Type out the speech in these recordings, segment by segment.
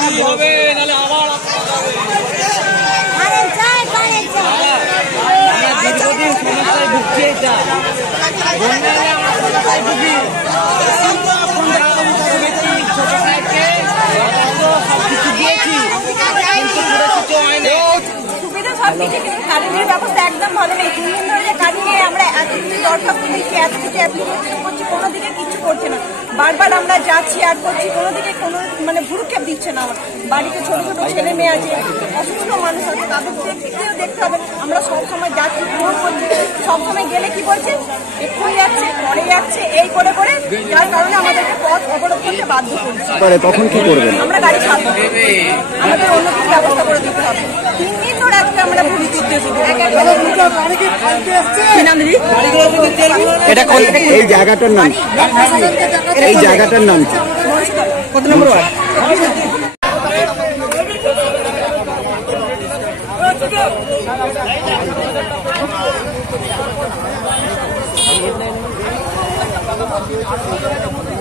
দীর্ঘদিন সমস্যায় ভুগছি। এটা ছোট সাহেবকে সবকিছু দিয়েছি, কিন্তু পুরো হয়নি। সুবিধা সবকিছু, কিন্তু কারেন্টের ব্যবস্থা একদম ভালো নেই। 3 দিন ধরে যে কারেন্টে আমরা এত কিছু দরখাস্ত দিচ্ছি, এত কিছু অ্যাপ্লিকেশন করছি, কোনো দিকে কিচ্ছু করছে না। বারবার আমরা যাচ্ছি আর করছি, কোনো দিকে কোনো মানে ভুরুক্ষেপ দিচ্ছে না। আমার বাড়িতে ছোট ছোট ছেলে মেয়ে আছে, অসুস্থ মানুষ আছে, তাদের দিকেও দেখতে হবে। আমরা সবসময় যাচ্ছি, ফোন করছি, সবসময় গেলে কি বলছে এক্ষুনি যাচ্ছে, পরে যাচ্ছে, এই করে করে, যার কারণে আমাদেরকে পথ অবরোধ করতে বাধ্য করছে। তখন কি করবেন? আমরা গাড়ি ছাড়বো, আমাদের অন্য কিছু ব্যবস্থা করে দিতে হবে। 3 দিন ধরে আজকে আমরা ভুগছি। এটা এই জায়গাটার নাম, এই জায়গাটার নাম কত নম্বর ওয়ার্ড?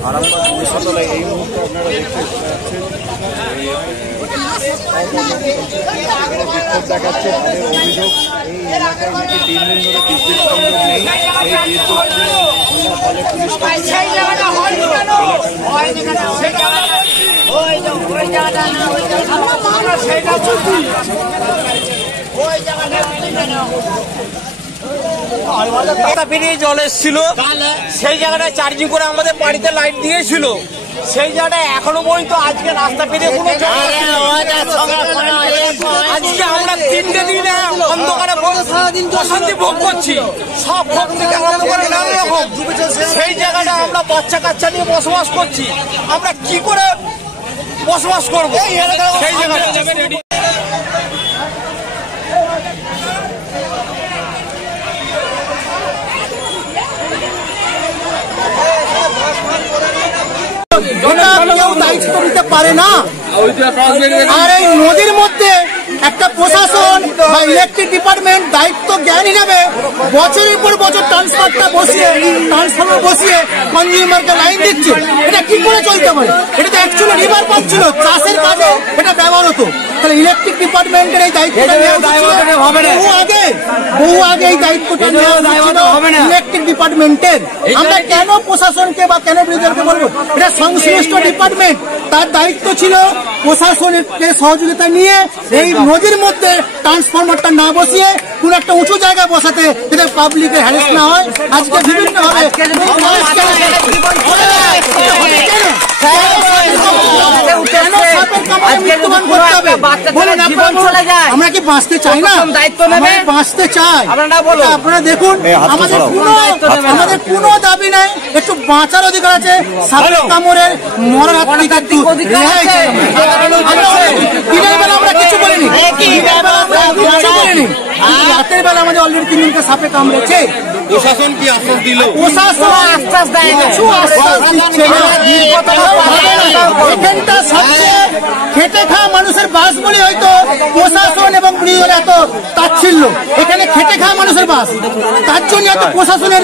আরামবাগ হাসপাতালে এই মুহূর্তে আপনারা দেখতে পাচ্ছেন বিক্ষোভ দেখাচ্ছে। তাদের অভিযোগ এই এলাকায় নাকি 3 দিন ধরে বিদ্যুৎ সংযোগ নেই। এই বিদ্যুৎ ফলে পুলিশ জল এসেছিল, সেই জায়গাটায় চার্জিং করে আমাদের বাড়িতে লাইট দিয়েছিল। সেই জায়গাটায় এখনো পর্যন্ত আজকে রাস্তা পেরিয়ে কোনো আজকে আমরা 3টে দিন অন্ধকারে অশান্তি ভোগ করছি। সব ভোগ থেকে অন্ধকারে নানা রকম। সেই জায়গাটা আমরা বাচ্চা কাচ্চা নিয়ে বসবাস করছি। আমরা কি করে বসবাস করবো সেই জায়গাটা? কেউ দায়িত্ব নিতে পারে না। আর এই নদীর মধ্যে একটা প্রশাসন বা ইলেকট্রিক ডিপার্টমেন্ট দায়িত্ব জ্ঞানী নেবে, বছরের পর বছর ট্রান্সফর্মার বসিয়ে কনজিউমারকে লাইন দিচ্ছে। এটা কি করে চলতে পারে? এটা তো অ্যাকচুয়ালি রিভার পাচ্ছিল, চাষের কাজে এটা ব্যবহার হতো। তাহলে ইলেকট্রিক ডিপার্টমেন্টের এই দায়িত্বটা বহু আগে এই দায়িত্বটা ইলেকট্রিক ডিপার্টমেন্টের। আমরা কেন প্রশাসনকে বা কেন বিরোধীদেরকে বলবো? এটা সংশ্লিষ্ট ডিপার্টমেন্ট, তার দায়িত্ব ছিল প্রশাসনের সহযোগিতা নিয়ে এই নদীর মধ্যে ট্রান্সফরমারটা না বসিয়ে কোন একটা উঁচু জায়গায় বসাতে, যাতে পাবলিকের হ্যারাস না হয়। আজকে বিভিন্ন ভাবে আমরা কি বাঁচতে চাই না? বাঁচতে চাই। আপনারা দেখুন, আমাদের কোনো দাবি নাই, একটু বাঁচার অধিকার আছে। সাপের কামড়ের মরার দিনের বেলা আমরা কিছু বলিনি, রাতের বেলা আমাদের অলরেডি 3 দিনকে সাপে কামড়েছে। প্রশাসন কি আশ্বাস দিল? প্রশাসন আশ্বাস দেয় না, কিছু আশ্বাস দিচ্ছে না। এখানটা সবচেয়ে খেটে খাওয়া মানুষের বাস বলে হয়তো প্রশাসন এবং বিরোধীরা এত তাচ্ছিল্য। এখানে খেটে খাওয়া মানুষের বাস, তার জন্য এত প্রশাসনের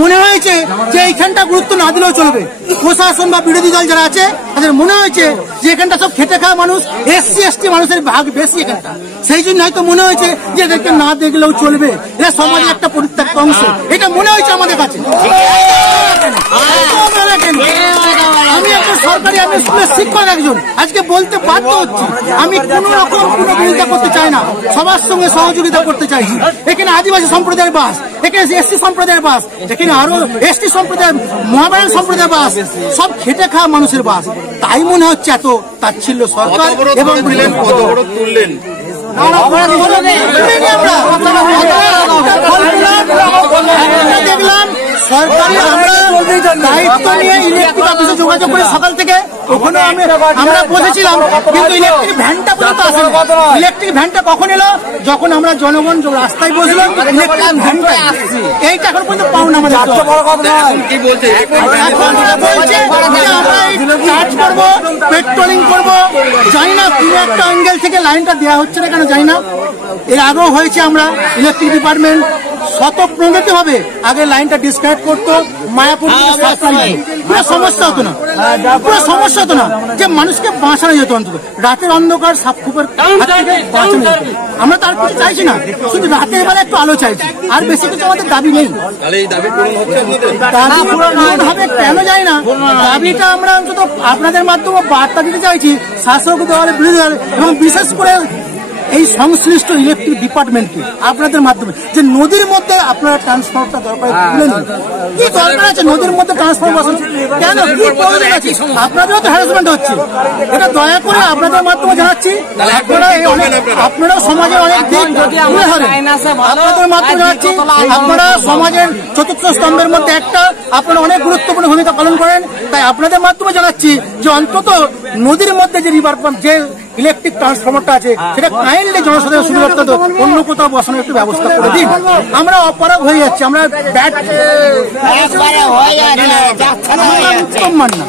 মনে হয়েছে যে এইখানটা গুরুত্ব না দিলেও চলবে। প্রশাসন বা বিরোধী দল যারা আছে তাদের মনে হয়েছে যে এখানটা সব খেটে খাওয়া মানুষ, SC ST মানুষের ভাগ বেশি এখানটা। সেই জন্য হয়তো মনে হয়েছে যে এদেরকে না দেখলেও চলবে, এরা সমাজের একটা পরিত্যক্ত অংশ, এটা মনে হয়েছে আমাদের কাছে। আমি একটা সরকারি, আমি স্কুলের শিক্ষক একজন, আজকে বলতে বাধ্য হচ্ছি আমি কোন রকম কোনো বিরোধিতা করতে চাই না, সবার সঙ্গে সহযোগিতা করতে চাইছি। এখানে আদিবাসী সম্প্রদায়ের বাস, এখানে SC সম্প্রদায়ের বাস, এখানে আরো ST সম্প্রদায়, মহাবায়ন সম্প্রদায়ের বাস, সব খেটে খাওয়া মানুষের বাস। তাই মনে হচ্ছে এত তাচ্ছিল্য সরকার এবং তুললেন। দেখলাম সরকারি আমরা দায়িত্ব নিয়ে ইলেকট্রিক অফিসে যোগাযোগ করে সকাল থেকে ওখানে আমরা বসেছিলাম, কিন্তু ইলেকট্রিক ভ্যানটা পর্যন্ত আসে। ইলেকট্রিক ভ্যানটা কখন এলো? যখন আমরা জনগণ রাস্তায় বসলাম, ইলেকট্রিক ভ্যানটা এইটা এখন পর্যন্ত পাও না। আমাদের কি বলছে? আমরা চার্জ করবো, পেট্রোলিং করবো, জানি না কোন একটা অ্যাঙ্গেল থেকে লাইনটা দেওয়া হচ্ছে না কেন জানি না। এর আগেও হয়েছে, আমরা ইলেকট্রিক ডিপার্টমেন্ট স্বতঃপ্রণোদিত ভাবে আগে লাইনটা ডিসকানেক্ট করতো, মায়াপুর পুরো সমস্যা হতো না, পুরো সমস্যা হতো না, যে মানুষকে বাঁচানো যেত, অন্তত রাতের অন্ধকার সাপখোপের হাত থেকে বাঁচানো যেত। আমরা তার কিছু চাইছি না, শুধু রাতের বেলা একটু আলো চাইছি, আর বেশি কিছু আমাদের দাবি নেই। দাবি পূরণ হবে কেন যায় না, দাবিটা আমরা অন্তত আপনাদের মাধ্যমে বার্তা দিতে চাইছি শাসক দল, বিরোধী দল এবং বিশেষ করে এই সংশ্লিষ্ট ইলেকট্রিক ডিপার্টমেন্টকে আপনাদের মাধ্যমে, যে নদীর মধ্যে আপনারা ট্রান্সফর্মারটা দরকার তুলে নিন। কি দরকার আছে নদীর মধ্যে ট্রান্সফর্মার বসানো? কেন, কি প্রয়োজন আছে? আপনাদেরও তো হ্যারাসমেন্ট হচ্ছে, এটা দয়া করে আপনাদের মাধ্যমে জানাচ্ছি। আপনারাও সমাজের অনেক দিক তুলে ধরেন, আপনাদের মাধ্যমে জানাচ্ছি আপনারা সমাজের চতুর্থ স্তম্ভের মধ্যে একটা, আপনারা অনেক গুরুত্বপূর্ণ ভূমিকা পালন করেন। তাই আপনাদের মাধ্যমে জানাচ্ছি যে অন্তত নদীর মধ্যে যে রিভার পাম্প, যে ইলেকট্রিক ট্রান্সফর্মারটা আছে, সেটা কাইন্ডলি জনসাধারণ সুবিধা অন্য কোথাও বসানোর একটু ব্যবস্থা করে দিন। আমরা অপারগ হয়ে যাচ্ছি, আমরা ব্যাট উত্তম মান না।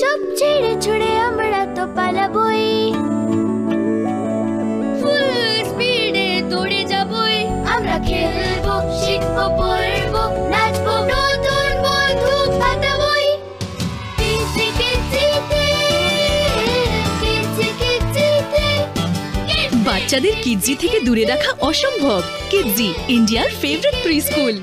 সব ছেড়ে ছুড়ে আমরা তো পালাবই, ফুল স্পিডে দৌড়ে যাবই, আমরা খেলবো, শিখবো, পড়বো, নাচবো, নতুন বন্ধু পাতাবই। বাচ্চাদের কিডজি থেকে দূরে রাখা অসম্ভব। কিডজি, ইন্ডিয়ার ফেভারিট প্রি স্কুল।